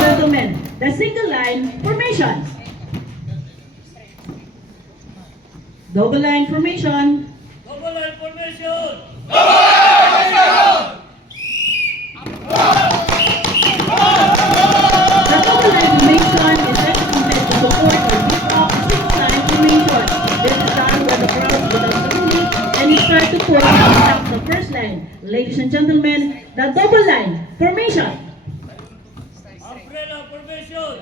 Gentlemen, the single line formation. Double line formation. Double line formation. The double line formation is executed to support or beat up the single line formation. This is done when the crowd without the rule and you start to pull and stop the first line. Ladies and gentlemen, the double line formation. Umbrella formation.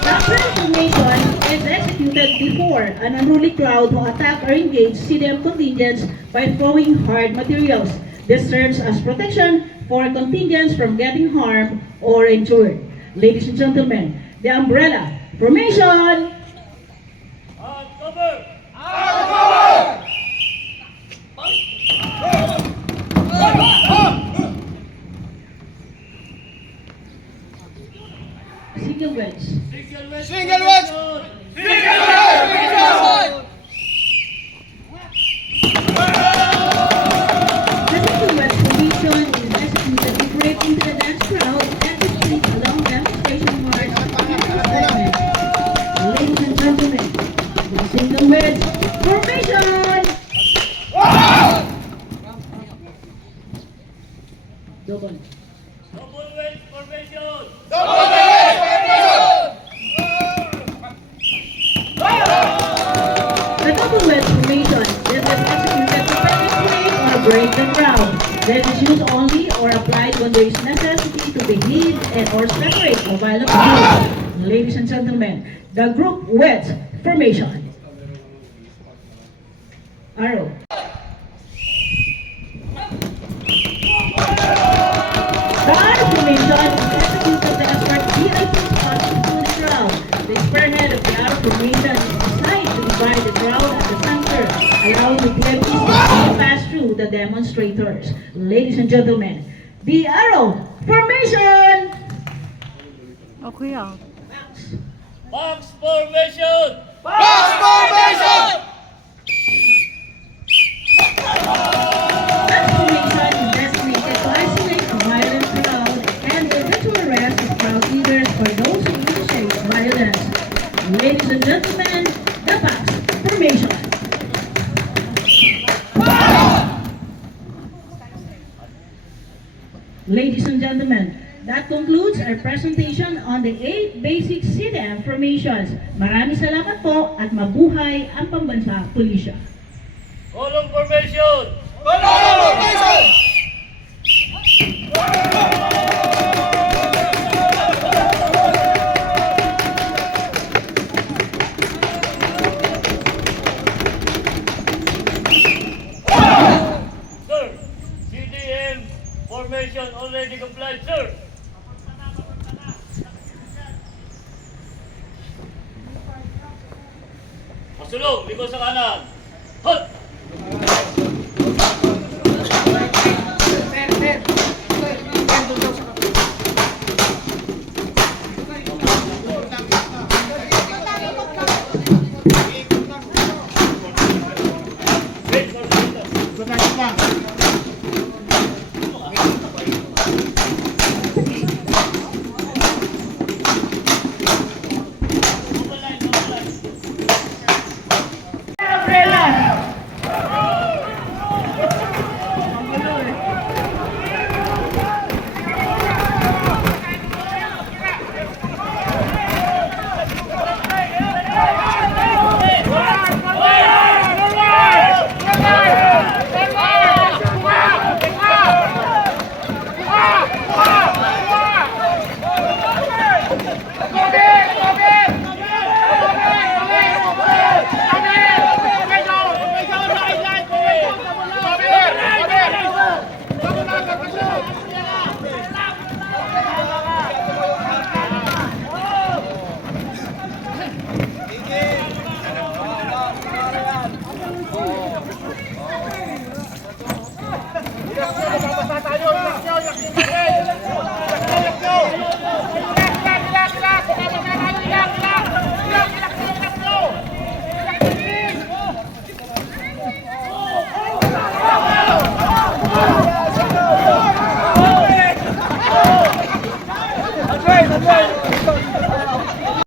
The umbrella formation is executed before an unruly crowd who attack or engage CDM contingents by throwing hard materials. This serves as protection for contingents from getting harmed or injured. Ladies and gentlemen, the umbrella formation. Cover. Single wedge. Single wedge. The single wedge formation is executed to break into the dance crowd and to street along demonstration march segment. Ladies and gentlemen, the single wedge formation. Double. Double wedge formation. The double wedge formation is executed to penetrate or break the crowd. This is used only or applied when there is necessity to behave and or separate a violent group. Ladies and gentlemen, the group wedge formation. Arrow. The arrow formation is executed to escort VIP spots into the crowd. The spearhead of the arrow formation is designed to divide the crowd at the center, allowing the VIPs to pass through the demonstrators. Ladies and gentlemen, the arrow formation. Okay ah. Box formation. That formation is designated to isolate a violent crowd and eventual arrest of crowd leaders or those who initiate violence. Ladies and gentlemen, the box formation. Ladies and gentlemen, that concludes our presentation on the 8 basic CDM formations. Maraming salamat po at mabuhay ang pambansa pulisya. Column formation. Sir, CDM formation already complied, sir. Pasulong, likod sa kanan.